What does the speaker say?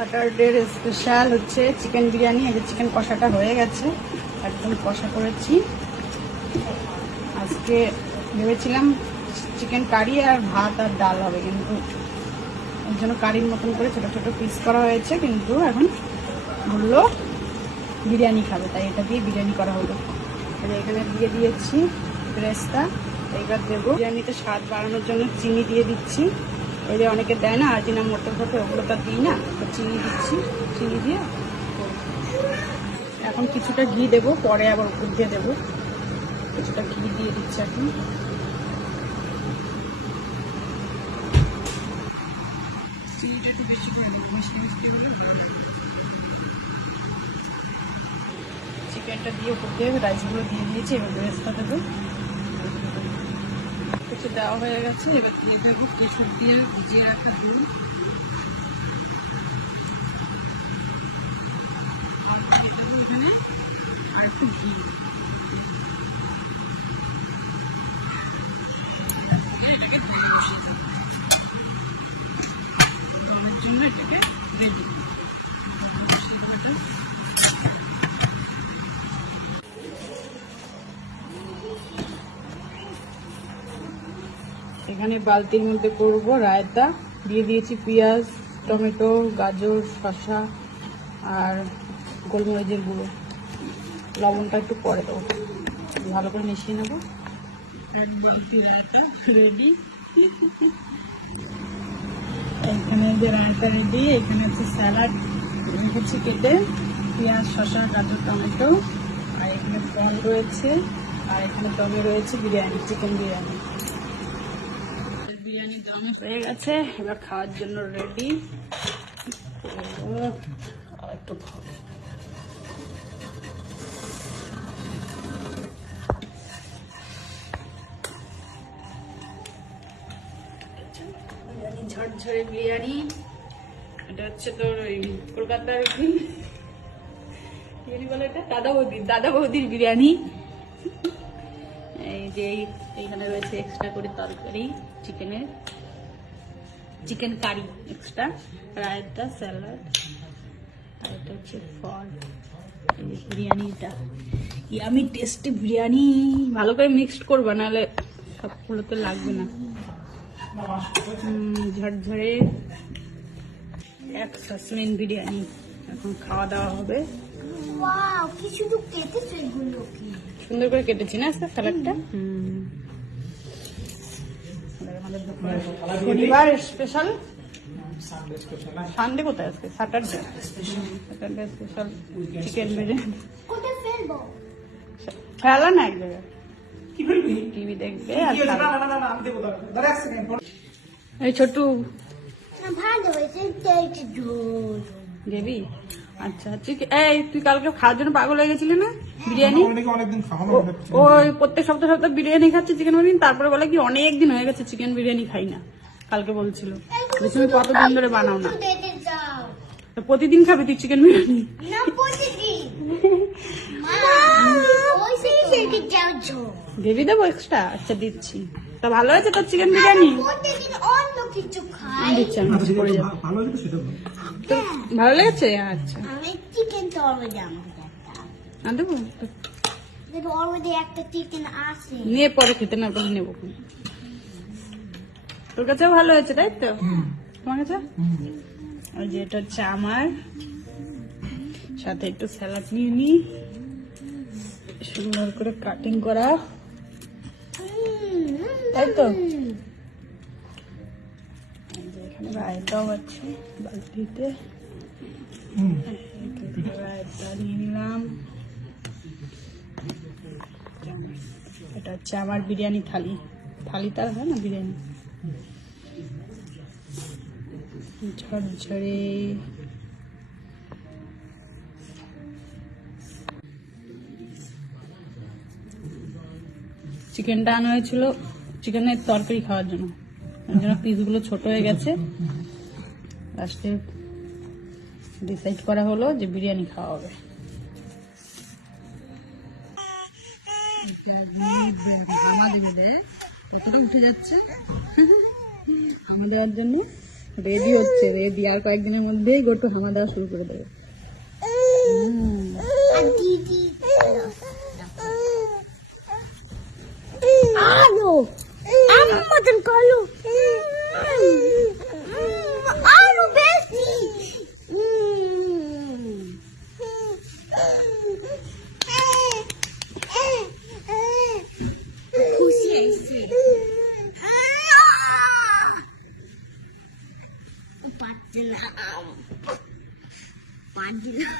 স্যাটারডের special হচ্ছে chicken biryani. আগে chicken কষাটা হয়ে গেছে, একদম কষা করেছি। আজকে ভেবেছিলাম চিকেন কারি আর ভাত আর ডাল হবে, কিন্তু এর জন্য কারির মতন করে ছোটো ছোটো পিস করা হয়েছে, কিন্তু এখন বললো বিরিয়ানি খাবে, তাই এটা দিয়ে বিরিয়ানি করা হলো। এখানে দিয়ে দিয়েছি রেসটা, এইবার দেবো। বিরিয়ানিতে স্বাদ বাড়ানোর জন্য চিনি দিয়ে দিচ্ছি। এই যে অনেকে দেয় না আজিনা মোটর ফটো, ওগুলো তো দিই না, তো চিনি দিচ্ছি। চিনি দিয়ে এখন কিছুটা ঘি দেবো, পরে আবার উপর দিয়ে দেবো। কিছুটা ঘি দিয়ে দিচ্ছি এখন। চিকেনটা দিয়ে উপর দিয়ে রাইসগুলো দিয়ে দিয়েছি, এবার রেসটা দেবো। কিছু দেওয়া হয়ে গেছে, এবার দিয়ে দেবো কেশর দিয়ে ভিজিয়ে রাখা দুধ। এখানে আর একটু ঘি, দমের জন্য এটাকে রেডি। এখানে বালতির মধ্যে করব রায়তা। দিয়ে দিয়েছি পেঁয়াজ, টমেটো, গাজর, শসা আর গোলমরিচের গুঁড়ো। লবণটা একটু পরে দেবো, ভালো করে মিশিয়ে নেবো। এক বালতি রায়তা রেডি। এখানে যে রায়তা রেডি, এখানে হচ্ছে স্যালাড রেখেছি কেটে, পেঁয়াজ, শসা, গাজর, টমেটো, আর এখানে ফল রয়েছে, আর এখানে দমে রয়েছে বিরিয়ানি, চিকেন বিরিয়ানি। বিরিয়ানি দমে হয়ে গেছে, এবার খাওয়ার জন্য রেডি। একটু ঝরঝরে বিরিয়ানি। এটা হচ্ছে তোর ওই কলকাতার বিরিয়ানি বলে, এটা দাদা বৌদির বিরিয়ানি। এই যে এইখানে রয়েছে এক্সট্রা করে তরকারি, chicken curry extra, raita, salad, আর এটা হচ্ছে ফল। এই বিরিয়ানিটা ইয়ামি টেস্টি বিরিয়ানি। ভালো করে মিক্সড করবা, নাহলে সবগুলো তো লাগবে না। ঝরঝরে এক সাসমিন বিরিয়ানি। এখন খাওয়া দাওয়া হবে। সুন্দর করে কেটেছি না আজকে স্যালাডটা। শনিবার স্পেশাল, সানডে কোথায় আজকে? Saturday special chicken biryani. ফেলা না এক জায়গায়, টিভি দেখবে আর এই ছোটু দেবী। আচ্ছা এই তুই কালকে খাওয়ার জন্য পাগল হয়ে গেছিলি না বিরিয়ানি? ওই প্রত্যেক সপ্তাহ বিরিয়ানি খাচ্ছে, চিকেন বিরিয়ানি, তারপরে বলে কি অনেকদিন হয়ে গেছে চিকেন বিরিয়ানি খাই না। কালকে বলছিল তুমি কতদিন ধরে বানাও না, প্রতিদিন খাবি তুই চিকেন বিরিয়ানি? দেবী দেবো এক্সট্রা? আচ্ছা দিচ্ছি। তা ভালো হয়েছে তোর চিকেন বিরিয়ানি? ভালো লেগেছে? আচ্ছা দেবো, নিয়ে পরে খেতে না বলে নেবো। তোর কাছেও ভালো হয়েছে তাই তো? তোমার কাছে ওই যে এটা হচ্ছে আমার, সাথে একটু স্যালাড নিয়ে নি, সুন্দর করে কাটিং করা, তাই তো? এখানে রায়তাও আছে বালতিতে, রায়তা নিয়ে নিলাম। এটা হচ্ছে আমার বিরিয়ানি থালি। তার হয় না বিরিয়ানি। ঝরঝরে চিকেনটা আনা হয়েছিল চিকেনের তরকারি খাওয়ার জন্য, এর জন্য পিসগুলো ছোট হয়ে গেছে। লাস্টে ডিসাইড করা হলো যে বিরিয়ানি খাওয়া হবে। কতটা উঠে যাচ্ছে আমার দেওয়ার জন্য রেডি হচ্ছে, রেডি। আর কয়েকদিনের মধ্যেই গোটু হামা দেওয়া শুরু করে দেবে। আরো মতন করলো, আরো বেশি। খুশি হয়েছে, পারছিলাম পারছিলাম।